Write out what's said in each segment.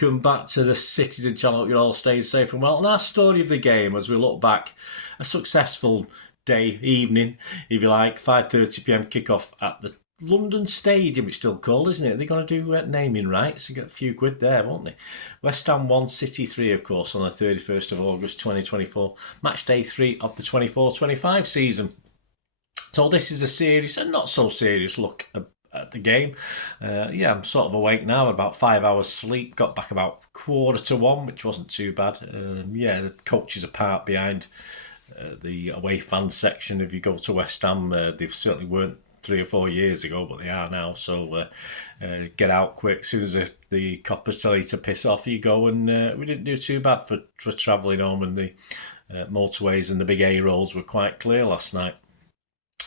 welcome back to the Citytilidie channel. You're all staying safe and well. And our story of the game, as we look back, a successful evening, if you like, 5:30 p.m. kickoff at the London Stadium. It's still called, isn't it? They're going to do naming rights. You get a few quid there, won't they? West Ham 1, City 3, of course, on the 31st of August 2024. Match day 3 of the 24-25 season. So this is a serious and not so serious look at the game. I'm sort of awake now, about 5 hours sleep. Got back about 1:45, which wasn't too bad. The coaches are parked behind the away fan section. If you go to West Ham, they certainly weren't 3 or 4 years ago, but they are now. So get out quick. As soon as the coppers tell you to piss off, you go. And we didn't do too bad for travelling home, and the motorways and the big A roads were quite clear last night.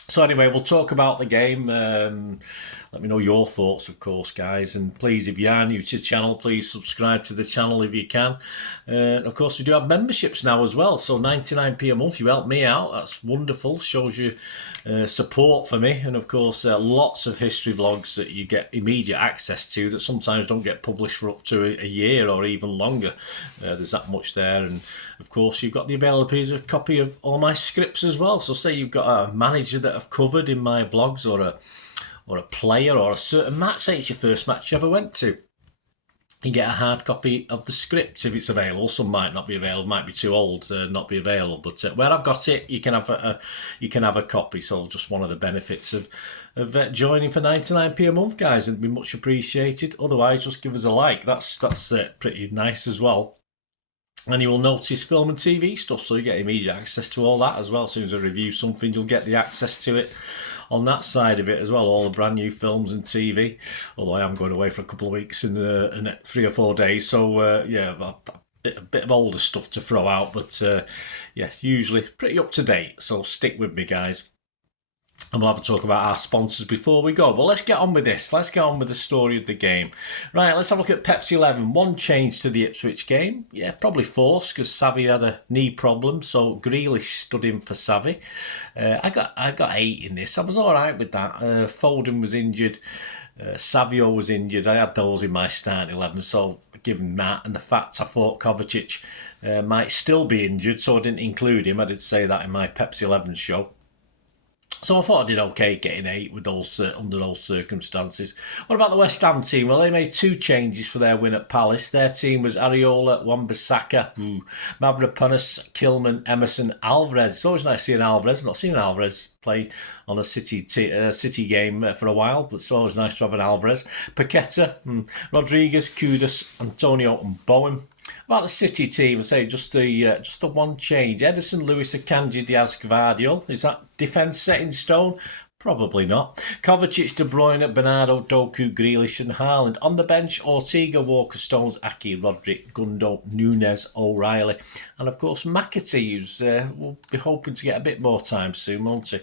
So anyway, we'll talk about the game. Let me know your thoughts, of course, guys. And please, if you are new to the channel, please subscribe to the channel if you can. Of course, we do have memberships now as well. So 99p a month, you help me out. That's wonderful. Shows you support for me. And of course, lots of history vlogs that you get immediate access to that sometimes don't get published for up to a year or even longer. There's that much there. And of course, you've got the availability of a copy of all my scripts as well. So say you've got a manager that I've covered in my vlogs, or a player, or a certain match. Say it's your first match you ever went to. You get a hard copy of the script if it's available. Some might not be available, might be too old to not be available. But where I've got it, you can have a copy. So just one of the benefits of joining for 99p a month, guys. It'd be much appreciated. Otherwise, just give us a like. That's pretty nice as well. And you will notice film and TV stuff, so you get immediate access to all that as well. As soon as I review something, you'll get the access to it on that side of it as well, all the brand new films and TV. Although I am going away for a couple of weeks in the 3 or 4 days, so a bit of older stuff to throw out, but usually pretty up to date. So stick with me, guys. And we'll have a talk about our sponsors before we go. But let's get on with this. Let's get on with the story of the game. Right, let's have a look at Pepsi 11. One change to the Ipswich game. Yeah, probably forced because Savvy had a knee problem. So Grealish stood in for Savvy. I got 8 in this. I was all right with that. Foden was injured. Savio was injured. I had those in my starting 11. So given that and the fact I thought Kovacic might still be injured, so I didn't include him. I did say that in my Pepsi 11 show. So I thought I did okay getting 8 with those under those circumstances. What about the West Ham team? Well, they made 2 changes for their win at Palace. Their team was Areola, Wan-Bissaka, Mavropanos, Kilman, Emerson, Alvarez. It's always nice seeing Alvarez. I've not seen Alvarez play on a City game for a while, but it's always nice to have an Alvarez. Paqueta, Rodriguez, Kudus, Antonio and Bowen. About the City team, I say just the one change. Edison, Lewis, Akanji, Diaz, Gvardiol. Is that defence set in stone? Probably not. Kovacic, De Bruyne, Bernardo, Doku, Grealish and Haaland. On the bench, Ortega, Walker, Stones, Aki, Roderick, Gundo, Nunes, O'Reilly. And of course, McAtee, who's will be hoping to get a bit more time soon, won't he?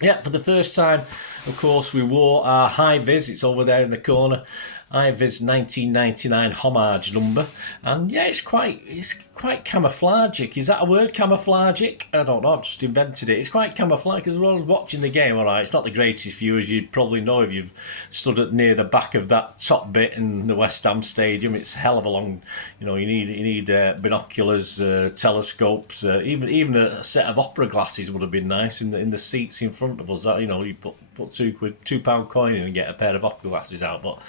Yeah, for the first time, of course, we wore our high-vis. It's over there in the corner. High-vis 1999 homage number. And yeah, it's quite camouflagic. Is that a word, camouflagic? I don't know, I've just invented it. It's quite camouflagic because when I was watching the game, all right, it's not the greatest view, as you'd probably know if you've stood near the back of that top bit in the West Ham Stadium. It's a hell of a long, you need binoculars, telescopes, even a set of opera glasses would have been nice in the seats in front of us. That, you put £2 coin in and get a pair of opera glasses out, but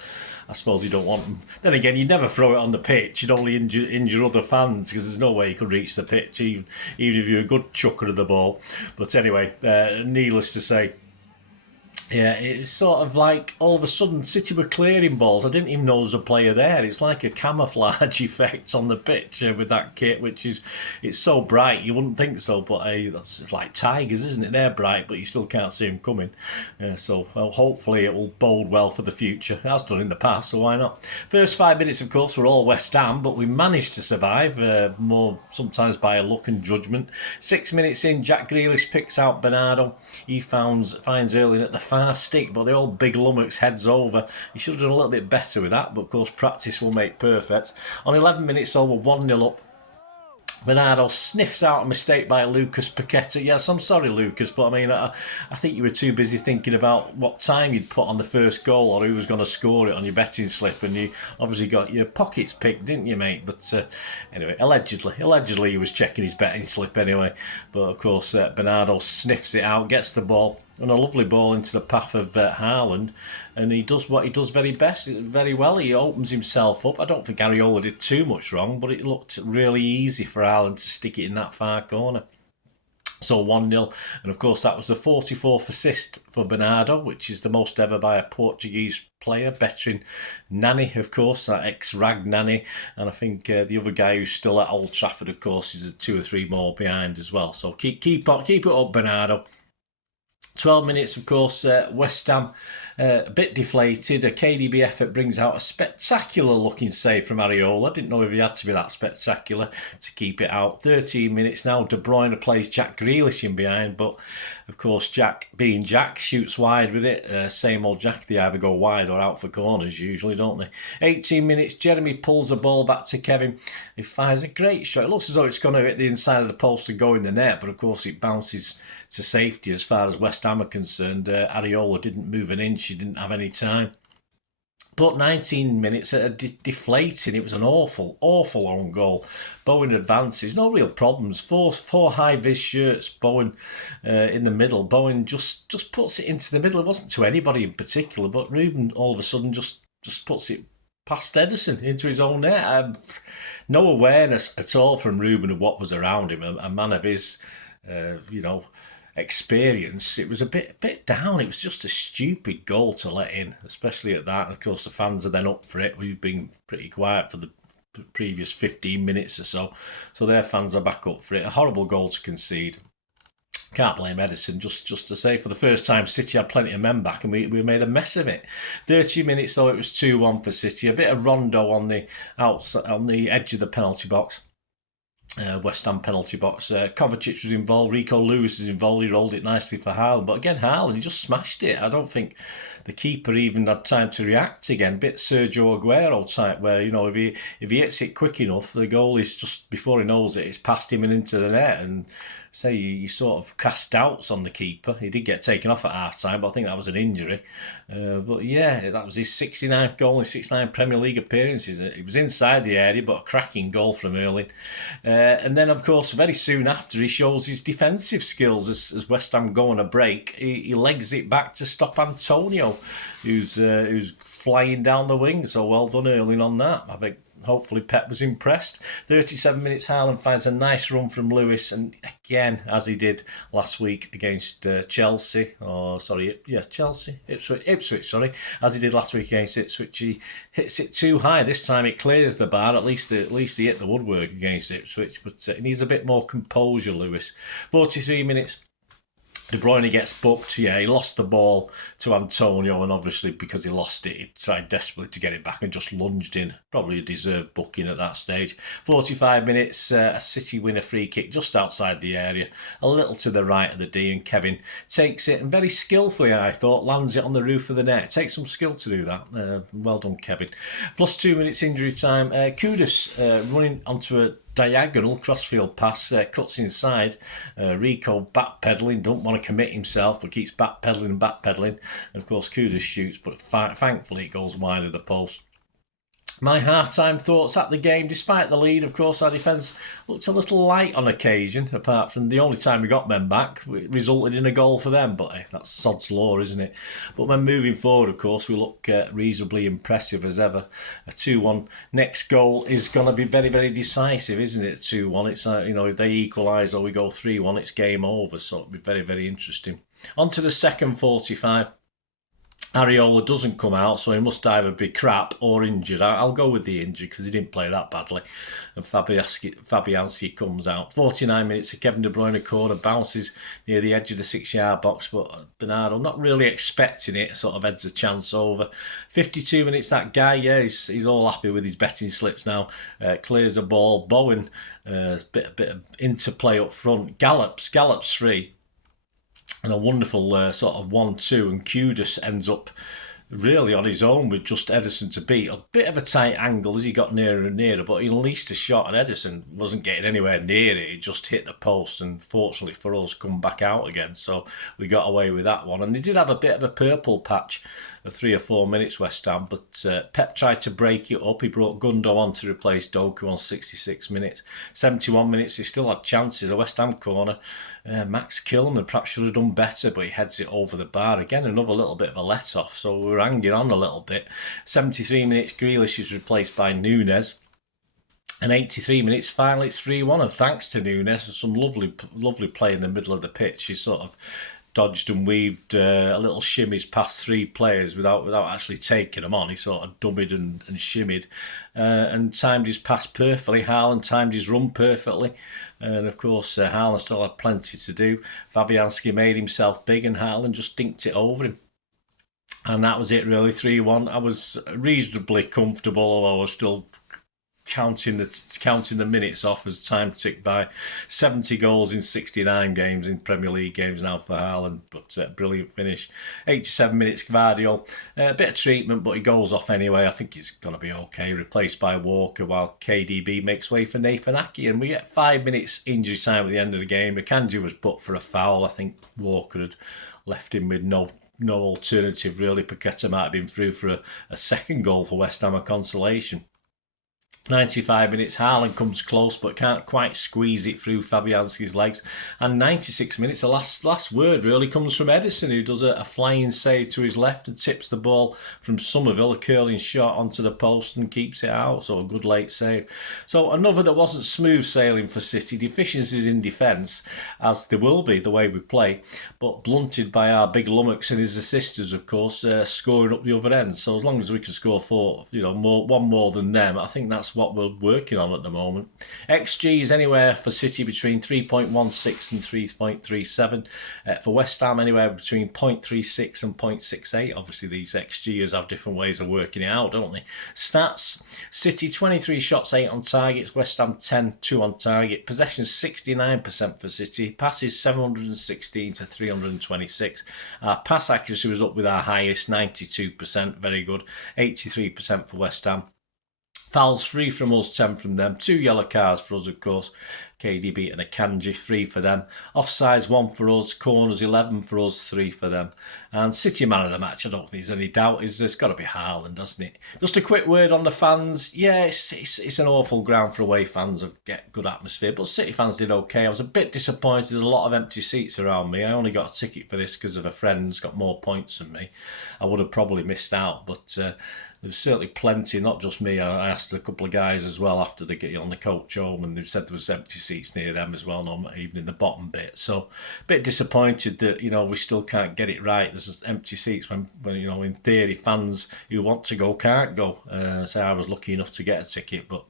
I suppose you don't want them. Then again, you'd never throw it on the pitch. You'd only injure other fans because there's no way you could reach the pitch, even if you're a good chucker of the ball. But anyway, needless to say, yeah, it's sort of like all of a sudden City were clearing balls. I didn't even know there was a player there. It's like a camouflage effect on the pitch with that kit, it's so bright you wouldn't think so. But it's like tigers, isn't it? They're bright, but you still can't see them coming. Hopefully it will bode well for the future. It has done in the past, so why not? First 5 minutes, of course, were all West Ham, but we managed to survive, more sometimes by luck and judgment. 6 minutes in, Jack Grealish picks out Bernardo. He finds Erling at the far stick, but the old big lummox heads over. He should have done a little bit better with that, but of course practice will make perfect. On 11 minutes, we're 1-0 up. Bernardo sniffs out a mistake by Lucas Paqueta. Yes, I'm sorry, Lucas, but I mean, I think you were too busy thinking about what time you'd put on the first goal or who was going to score it on your betting slip, and you obviously got your pockets picked, didn't you, mate? But anyway, allegedly he was checking his betting slip anyway. But of course, Bernardo sniffs it out, gets the ball, and a lovely ball into the path of Haaland, and he does what he does very well. He opens himself up. I don't think Areola did too much wrong, but it looked really easy for Haaland to stick it in that far corner. So 1-0, and of course that was the 44th assist for Bernardo, which is the most ever by a Portuguese player, bettering Nani, of course, that ex-Rag Nani, and I think the other guy who's still at Old Trafford, of course, is 2 or 3 more behind as well. So keep it up, Bernardo. 12 minutes, of course, West Ham a bit deflated. A KDB effort brings out a spectacular looking save from Areola. Didn't know if he had to be that spectacular to keep it out. 13 minutes now, De Bruyne plays Jack Grealish in behind, but of course Jack, being Jack, shoots wide with it. Same old Jack, they either go wide or out for corners usually, don't they? 18 minutes, Jeremy pulls the ball back to Kevin. He fires a great shot. It looks as though it's going to hit the inside of the post and go in the net, but of course it bounces to safety as far as West Ham are concerned. Areola didn't move an inch, he didn't have any time. But 19 minutes deflating. It was an awful long goal. Bowen advances, no real problems. Four high-vis shirts, Bowen in the middle. Bowen just puts it into the middle. It wasn't to anybody in particular, but Ruben all of a sudden just puts it past Ederson into his own net. No awareness at all from Ruben of what was around him. A man of his, experience. It was a bit down. It was just a stupid goal to let in, especially at that. And of course, the fans are then up for it. We've been pretty quiet for the previous 15 minutes or so, so their fans are back up for it. A horrible goal to concede. Can't blame Ederson. Just to say, for the first time, City had plenty of men back, and we made a mess of it. 30 minutes though, it was 2-1 for City. A bit of Rondo on the outside, on the edge of the penalty box. West Ham penalty box. Kovacic was involved. Rico Lewis was involved. He rolled it nicely for Haaland. But again, Haaland, he just smashed it. I don't think the keeper even had time to react again. A bit Sergio Aguero type, where, if he hits it quick enough, the goal is just, before he knows it, it's past him and into the net. And say you sort of cast doubts on the keeper. He did get taken off at half time, but I think that was an injury. But yeah, that was his 69th goal in 69 Premier League appearances. It was inside the area, but a cracking goal from Erling. And then, of course, very soon after, he shows his defensive skills as West Ham go on a break. He legs it back to stop Antonio, who's flying down the wing. So well done, Erling, on that. I think hopefully Pep was impressed. 37 minutes, Haaland finds a nice run from Lewis, and again, as he did last week against Ipswich, as he did last week against Ipswich, he hits it too high. This time it clears the bar. At least he hit the woodwork against Ipswich, but he needs a bit more composure, Lewis. 43 minutes, De Bruyne gets booked. Yeah, he lost the ball to Antonio, and obviously because he lost it, he tried desperately to get it back and just lunged in. Probably a deserved booking at that stage. 45 minutes, a City winner free kick just outside the area, a little to the right of the D, and Kevin takes it, and very skillfully, I thought, lands it on the roof of the net. It takes some skill to do that. Well done, Kevin. Plus 2 minutes injury time. Kudus running onto a diagonal crossfield pass, cuts inside. Rico backpedaling, don't want to commit himself, but keeps backpedaling. And of course, Kudus shoots, but thankfully it goes wide of the post. My half-time thoughts at the game. Despite the lead, of course, our defence looked a little light on occasion, apart from the only time we got men back, it resulted in a goal for them, but that's sod's law, isn't it? But when moving forward, of course, we look reasonably impressive as ever. A 2-1 next goal is going to be very, very decisive, isn't it? 2-1, it's if they equalise or we go 3-1, it's game over, so it'll be very, very interesting. On to the second 45. Areola doesn't come out, so he must either be crap or injured. I'll go with the injury because he didn't play that badly. And Fabianski comes out. 49 minutes, a Kevin De Bruyne corner, bounces near the edge of the 6-yard box, but Bernardo, not really expecting it, sort of heads a chance over. 52 minutes, that guy, yeah, he's all happy with his betting slips now. Clears the ball. Bowen, bit of interplay up front. Gallops free. And a wonderful sort of 1-2, and Kudus ends up really on his own with just Ederson to beat. A bit of a tight angle as he got nearer and nearer, but he unleashed a shot and Ederson wasn't getting anywhere near it. It just hit the post and fortunately for us come back out again. So we got away with that one. And they did have a bit of a purple patch of 3 or 4 minutes, West Ham, but Pep tried to break it up. He brought Gundo on to replace Doku on 66 minutes. 71 minutes, he still had chances. A West Ham corner. Max Kilman perhaps should have done better, but he heads it over the bar. Again, another little bit of a let-off, so we're hanging on a little bit. 73 minutes, Grealish is replaced by Nunes. And 83 minutes, finally it's 3-1, and thanks to Nunes and some lovely play in the middle of the pitch. He sort of dodged and weaved a little shimmies past 3 players without actually taking them on. He sort of dummied and shimmied and timed his pass perfectly. Haaland timed his run perfectly. And of course, Haaland still had plenty to do. Fabianski made himself big and Haaland just dinked it over him. And that was it really, 3-1. I was reasonably comfortable, although I was still counting the minutes off as time ticked by. 70 goals in 69 games in Premier League games now for Haaland, but brilliant finish. 87 minutes, Gvardiol. A bit of treatment, but he goes off anyway. I think he's going to be okay. Replaced by Walker while KDB makes way for Nathan Ake, and we get 5 minutes injury time at the end of the game. Akanji was put for a foul. I think Walker had left him with no alternative really. Paqueta might have been through for a second goal for West Ham, a consolation. 95 minutes, Haaland comes close but can't quite squeeze it through Fabianski's legs. And 96 minutes, the last word really comes from Ederson, who does a flying save to his left and tips the ball from Somerville, a curling shot onto the post and keeps it out. So a good late save. So another that wasn't smooth sailing for City. Deficiencies in defence, as there will be the way we play, but blunted by our big Lummocks and his assisters, of course, scoring up the other end. So as long as we can score one more than them, I think that's what we're working on at the moment. XG is anywhere for City between 3.16 and 3.37. For West Ham, anywhere between 0.36 and 0.68. Obviously, these XGs have different ways of working it out, don't they? Stats: City 23 shots, 8 on targets. West Ham 10, 2 on target. Possession 69% for City. Passes 716 to 326. Our pass accuracy was up with our highest, 92%. Very good. 83% for West Ham. Fouls 3 from us, 10 from them. 2 yellow cards for us, of course. KDB and Akanji, 3 for them. Offsides, 1 for us. Corners, 11 for us, 3 for them. And City man of the match, I don't think there's any doubt, there's got to be Haaland, hasn't it? Just a quick word on the fans. Yeah, it's an awful ground for away fans of get good atmosphere, but City fans did okay. I was a bit disappointed, a lot of empty seats around me. I only got a ticket for this because of a friend who's got more points than me. I would have probably missed out, but there was certainly plenty, not just me. I asked a couple of guys as well after they get on the coach home, and they said there was empty seats near them as well, not even in the bottom bit. So a bit disappointed that we still can't get it right. There's empty seats when in theory fans who want to go can't go. So I was lucky enough to get a ticket, but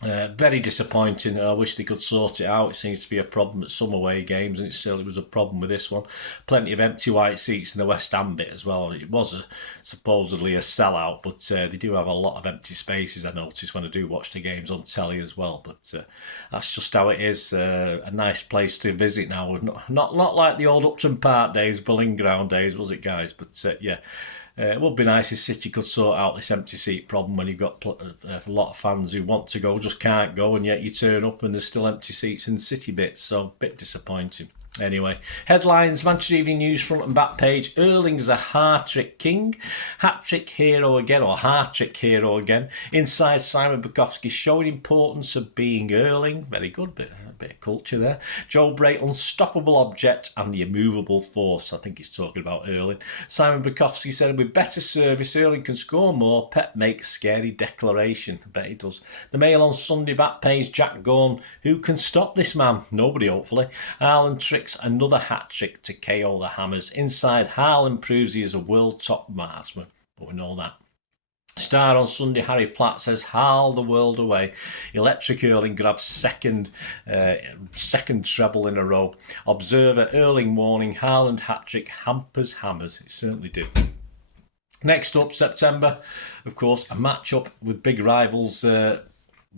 very disappointing. I wish they could sort it out. It seems to be a problem at some away games, and it certainly was a problem with this one. Plenty of empty white seats in the West Ham bit as well. It was supposedly a sellout, but they do have a lot of empty spaces, I notice, when I do watch the games on telly as well. But that's just how it is. A nice place to visit now. Not like the old Upton Park days, Boleyn Ground days, was it, guys? But yeah. It would be nice if City could sort out this empty seat problem when you've got a lot of fans who want to go, just can't go, and yet you turn up and there's still empty seats in the City bits, so a bit disappointing. Anyway, headlines, Manchester Evening News front and back page. Erling's a hat-trick king. Hat-trick hero again, or hat-trick hero again. Inside, Simon Bukowski showing importance of being Erling. Very good, a bit of culture there. Joe Bray, unstoppable object and the immovable force. I think he's talking about Erling. Simon Bukowski said, with better service, Erling can score more. Pep makes scary declaration. I bet he does. The Mail on Sunday back page, Jack Gorn. Who can stop this man? Nobody, hopefully. Haaland tricks another hat-trick to KO the Hammers. Inside, Haaland proves he is a world top marksman, but we know that. Star on Sunday, Harry Platt says, Hal the world away. Electric Erling grabs second treble in a row. Observer, Erling warning, Haaland hat-trick hampers Hammers. It certainly did. Next up, September, of course, a match-up with big rivals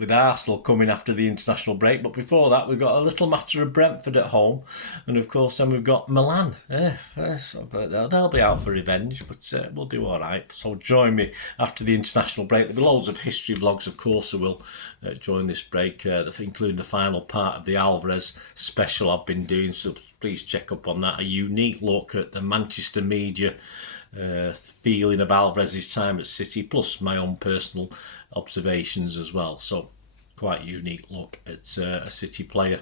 with Arsenal coming after the international break. But before that, we've got a little matter of Brentford at home. And of course, then we've got Milan. They'll be out for revenge, but we'll do all right. So join me after the international break. There'll be loads of history vlogs, of course, I will join this break, including the final part of the Alvarez special I've been doing. So please check up on that. A unique look at the Manchester media feeling of Alvarez's time at City, plus my own personal observations as well. So quite a unique look at a City player.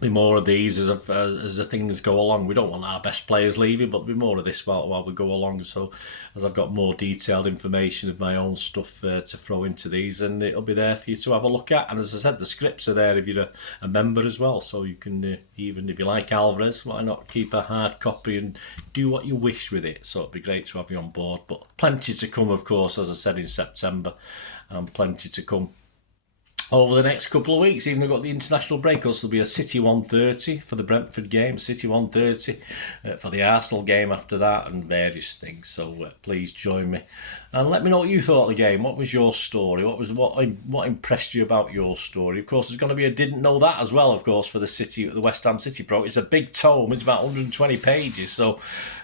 Be more of these as the things go along. We don't want our best players leaving, but there'll be more of this while we go along. So as I've got more detailed information of my own stuff to throw into these, and it'll be there for you to have a look at. And as I said, the scripts are there if you're a member as well, so you can even if you like Alvarez, why not keep a hard copy and do what you wish with it. So it'd be great to have you on board. But plenty to come, of course, as I said, in September, and plenty to come over the next couple of weeks. Even though we've got the international break, also there'll be a City 1:30 for the Brentford game, City 1:30 for the Arsenal game after that, and various things. So please join me and let me know what you thought of the game. What was your story? What impressed you about your story? Of course, there's going to be a didn't know that as well, of course, for the West Ham City Pro. It's a big tome. It's about 120 pages, so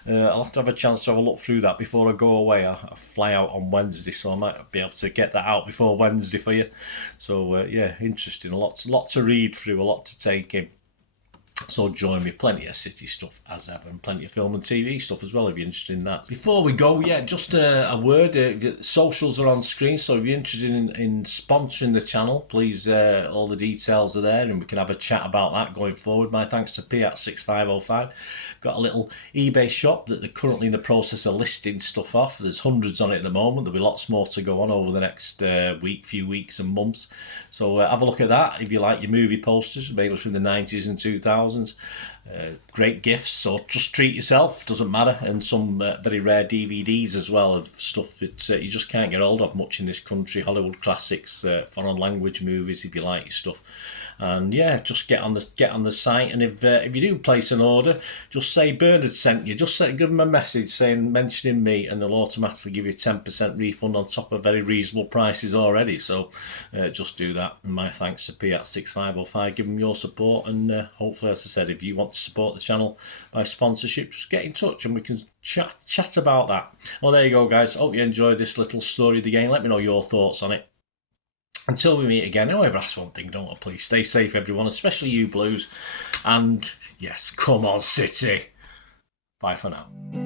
I'll have to have a chance to have a look through that before I go away. I fly out on Wednesday, so I might be able to get that out before Wednesday for you. So yeah, interesting. A lot to read through, a lot to take in. So join me, plenty of City stuff as ever, and plenty of film and TV stuff as well if you're interested in that. Before we go, just a word, socials are on screen, so if you're interested in sponsoring the channel, please, all the details are there and we can have a chat about that going forward. My thanks to P@6505. Got a little eBay shop that they're currently in the process of listing stuff off. There's hundreds on it at the moment. There'll be lots more to go on over the next few weeks and months. So have a look at that if you like your movie posters, maybe from the 90s and 2000s. Great gifts, so just treat yourself, doesn't matter. And some very rare DVDs as well of stuff that you just can't get hold of much in this country. Hollywood classics, foreign language movies if you like your stuff. And yeah, just get on the site, and if you do place an order, just say Bernard sent you. Just give them a message mentioning me, and they'll automatically give you a 10% refund on top of very reasonable prices already. So just do that. And my thanks to P@6505. Give them your support, and hopefully, as I said, if you want to support the channel by sponsorship, just get in touch and we can chat about that. Well, there you go, guys. Hope you enjoyed this little story of the game. Let me know your thoughts on it. Until we meet again, I only ever ask one thing, don't I? Please stay safe, everyone, especially you Blues. And yes, come on, City. Bye for now.